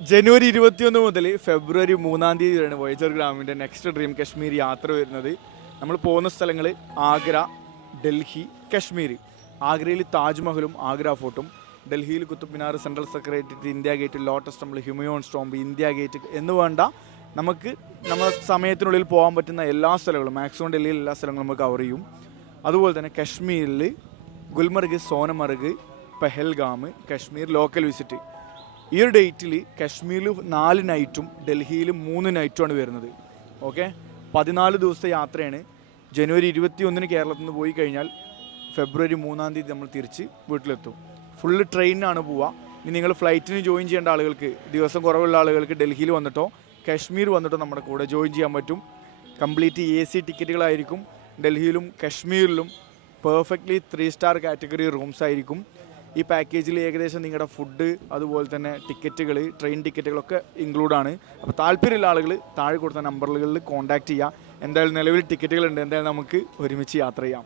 ജനുവരി 21 മുതൽ ഫെബ്രുവരി 3 വരെയാണ് വോയേജർ ഗ്രാമിൻ്റെ നെക്സ്റ്റ് ഡ്രീം കശ്മീർ യാത്ര വരുന്നത്. നമ്മൾ പോകുന്ന സ്ഥലങ്ങൾ ആഗ്ര, ഡൽഹി, കശ്മീർ. ആഗ്രയിൽ താജ്മഹലും ആഗ്ര ഫോർട്ടും, ഡൽഹിയിൽ Qutub Minar, central secretariat, India gate, lotus temple, Humayun tomb, India gate എന്ന് വേണ്ട നമുക്ക് നമ്മുടെ സമയത്തിനുള്ളിൽ പോകാൻ പറ്റുന്ന എല്ലാ സ്ഥലങ്ങളും, മാക്സിമം ഡൽഹിയിൽ എല്ലാ സ്ഥലങ്ങളും നമുക്ക് കവർ ചെയ്യും. അതുപോലെ തന്നെ കശ്മീരിൽ ഗുൽമർഗ്, സോനമർഗ്, പെഹൽഗാം, കശ്മീർ ലോക്കൽ വിസിറ്റ്. ഈ ഒരു ഡേറ്റിൽ കശ്മീരിൽ 4 നൈറ്റും ഡൽഹിയിൽ 3 നൈറ്റുമാണ് വരുന്നത്. ഓക്കെ, 14 ദിവസത്തെ യാത്രയാണ്. ജനുവരി 21 കേരളത്തിൽ നിന്ന് പോയി കഴിഞ്ഞാൽ ഫെബ്രുവരി 3 നമ്മൾ തിരിച്ച് വീട്ടിലെത്തും. ഫുള്ള് ട്രെയിനിനാണ് പോവുക. ഇനി നിങ്ങൾ ഫ്ലൈറ്റിന് ജോയിൻ ചെയ്യേണ്ട ആളുകൾക്ക്, ദിവസം കുറവുള്ള ആളുകൾക്ക് ഡൽഹിയിൽ വന്നിട്ടോ കശ്മീർ വന്നിട്ടോ നമ്മുടെ കൂടെ ജോയിൻ ചെയ്യാൻ പറ്റും. Complete AC ടിക്കറ്റുകളായിരിക്കും. ഡൽഹിയിലും കശ്മീരിലും പെർഫെക്റ്റ്ലി 3 സ്റ്റാർ കാറ്റഗറി റൂംസ് ആയിരിക്കും. ഈ പാക്കേജിൽ ഏകദേശം നിങ്ങളുടെ ഫുഡ്, അതുപോലെ തന്നെ ടിക്കറ്റുകൾ, ട്രെയിൻ ടിക്കറ്റുകളൊക്കെ ഇൻക്ലൂഡാണ്. അപ്പോൾ താല്പര്യമുള്ള ആളുകൾ താഴെ കൊടുത്ത നമ്പറുകളിൽ കോൺടാക്റ്റ് ചെയ്യുക. എന്തായാലും നിലവിൽ ടിക്കറ്റുകളുണ്ട്. എന്തായാലും നമുക്ക് ഒരുമിച്ച് യാത്ര ചെയ്യാം.